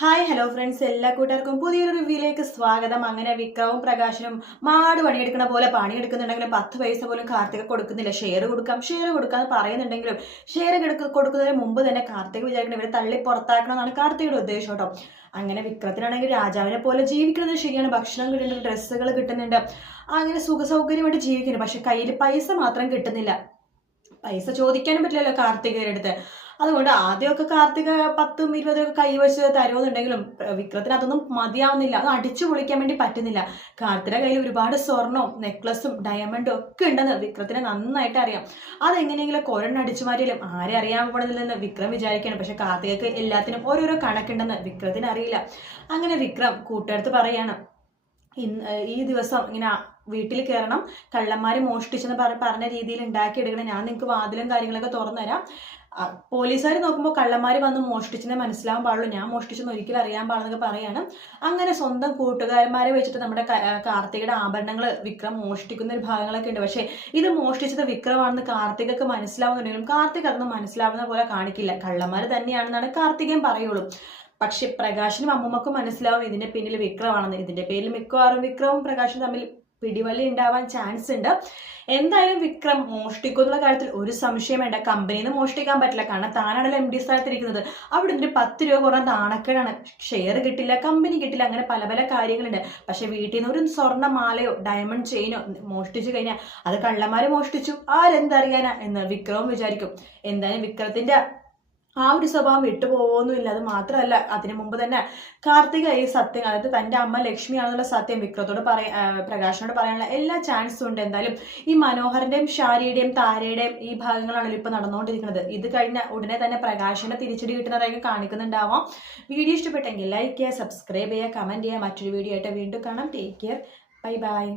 Hi hello friends എല്ലാ കൂട്ടുകാർക്കും പുതിയൊരു റിവ്യൂയിലേക്ക് സ്വാഗതം. അങ്ങനെ വിക്രവും പ്രകാശനും മാട് പണിയെടുക്കുന്ന പോലെ പണിയെടുക്കുന്നുണ്ടെങ്കിലും പത്ത് പൈസ പോലും കാർത്തിക കൊടുക്കുന്നില്ല. ഷെയർ കൊടുക്കാം ഷെയർ കൊടുക്കാന്ന് പറയുന്നുണ്ടെങ്കിലും ഷെയർ കൊടുക്കുന്നതിന് മുമ്പ് തന്നെ കാർത്തിക വിചാരിക്കണം ഇവരെ തള്ളി പുറത്താക്കണം എന്നാണ് കാർത്തികയുടെ ഉദ്ദേശം കേട്ടോ. അങ്ങനെ വിക്രത്തിനാണെങ്കിൽ രാജാവിനെ പോലെ ജീവിക്കുന്നത് ശരിയാണ്. ഭക്ഷണം കിട്ടുന്നുണ്ട് ഡ്രസ്സുകൾ കിട്ടുന്നുണ്ട്. അങ്ങനെ സുഖസൗകര്യമായിട്ട് ജീവിക്കുന്നു. പക്ഷെ കയ്യിൽ പൈസ മാത്രം കിട്ടുന്നില്ല. പൈസ ചോദിക്കാനും പറ്റില്ലല്ലോ കാർത്തികയുടെ അടുത്ത്. അതുകൊണ്ട് ആദ്യമൊക്കെ കാർത്തിക പത്തും ഇരുപതൊക്കെ കൈവച്ച് തരുമെന്നുണ്ടെങ്കിലും വിക്രത്തിന് അതൊന്നും മതിയാവുന്നില്ല. അത് അടിച്ചു പൊളിക്കാൻ വേണ്ടി പറ്റുന്നില്ല. കാർത്തിയുടെ കയ്യിൽ ഒരുപാട് സ്വർണവും നെക്ലസും ഡയമണ്ടും ഒക്കെ ഉണ്ടെന്ന് വിക്രത്തിന് നന്നായിട്ട് അറിയാം. അതെങ്ങനെയെങ്കിലും കൊരണ്ണടിച്ചു മാറ്റിയാലും ആരെ അറിയാൻ പോണതില്ലെന്ന് വിക്രം വിചാരിക്കുകയാണ്. പക്ഷെ കാർത്തികക്ക് എല്ലാത്തിനും ഓരോരോ കണക്കുണ്ടെന്ന് വിക്രത്തിന് അറിയില്ല അങ്ങനെ വിക്രം കൂട്ടുകാർത്ത് പറയാണ് ഇന്ന് ഈ ദിവസം ഇങ്ങനെ വീട്ടിൽ കയറണം കള്ളന്മാർ മോഷ്ടിച്ചെന്ന് പറ പറഞ്ഞ രീതിയിൽ ഉണ്ടാക്കിയെടുക്കണം. ഞാൻ നിങ്ങൾക്ക് വാതിലും കാര്യങ്ങളൊക്കെ തുറന്നു തരാം പോലീസുകാർ നോക്കുമ്പോൾ കള്ളന്മാർ വന്ന് മോഷ്ടിച്ചെന്നേ മനസ്സിലാവാൻ പാടുള്ളൂ. ഞാൻ മോഷ്ടിച്ചെന്ന് ഒരിക്കലും അറിയാൻ പാടുന്നൊക്കെ പറയാണ്. അങ്ങനെ സ്വന്തം കൂട്ടുകാരന്മാരെ വെച്ചിട്ട് നമ്മുടെ കാർത്തികയുടെ ആഭരണങ്ങൾ വിക്രം മോഷ്ടിക്കുന്ന ഒരു ഭാഗങ്ങളൊക്കെ ഉണ്ട്. പക്ഷേ ഇത് മോഷ്ടിച്ചത് വിക്രമാണെന്ന് കാർത്തികക്ക് മനസ്സിലാവുന്നുണ്ടെങ്കിലും കാർത്തിക് അതൊന്നും മനസ്സിലാവുന്ന പോലെ കാണിക്കില്ല. കള്ളന്മാർ തന്നെയാണെന്നാണ് കാർത്തികയും പറയുള്ളൂ. പക്ഷെ പ്രകാശനും അമ്മൂമ്മക്കും മനസ്സിലാവും ഇതിന്റെ പിന്നിൽ വിക്രമാണെന്ന്. ഇതിന്റെ പേരിൽ മിക്കവാറും വിക്രവും പ്രകാശനും തമ്മിൽ പിടിവലി ഉണ്ടാവാൻ ചാൻസ് ഉണ്ട് എന്തായാലും വിക്രം മോഷ്ടിക്കുന്ന കാര്യത്തിൽ ഒരു സംശയം വേണ്ട. കമ്പനിയിൽ നിന്ന് മോഷ്ടിക്കാൻ പറ്റില്ല. കാരണം താനാണല്ലോ എം ഡി സ്ഥാനത്തിരിക്കുന്നത്. അവിടെ ഒരു പത്ത് രൂപ കുറഞ്ഞ നാണക്കേടാണ്. ഷെയർ കിട്ടില്ല കമ്പനി കിട്ടില്ല അങ്ങനെ പല പല കാര്യങ്ങളുണ്ട്. പക്ഷെ വീട്ടിൽ നിന്ന് ഒരു സ്വർണമാലയോ ഡയമണ്ട് ചെയിനോ മോഷ്ടിച്ചു കഴിഞ്ഞാൽ അത് കള്ളന്മാരെ മോഷ്ടിച്ചു. ആരെന്തറിയാനാ എന്ന് വിക്രവും വിചാരിക്കും. എന്തായാലും വിക്രത്തിന്റെ ആ ഒരു സ്വഭാവം വിട്ടുപോകുന്നുമില്ല അത് മാത്രമല്ല അതിനു മുമ്പ് തന്നെ കാർത്തിക ഈ സത്യം അതായത് തന്റെ അമ്മ ലക്ഷ്മിയാണെന്നുള്ള സത്യം വിക്രത്തോട് പറയ പ്രകാശനോട് പറയാനുള്ള എല്ലാ ചാൻസും ഉണ്ട്. എന്തായാലും ഈ മനോഹറിന്റെയും ഷാരിയുടെയും താരയുടെയും ഈ ഭാഗങ്ങളാണല്ലോ ഇപ്പൊ നടന്നുകൊണ്ടിരിക്കുന്നത്. ഇത് കഴിഞ്ഞ ഉടനെ തന്നെ പ്രകാശനെ തിരിച്ചടി കിട്ടുന്നതായിരിക്കും കാണിക്കുന്നുണ്ടാവാം. വീഡിയോ ഇഷ്ടപ്പെട്ടെങ്കിൽ ലൈക്ക് ചെയ്യുക സബ്സ്ക്രൈബ് ചെയ്യുക കമന്റ് ചെയ്യുക. മറ്റൊരു വീഡിയോ ആയിട്ട് വീണ്ടും കാണാം. Take care bye bye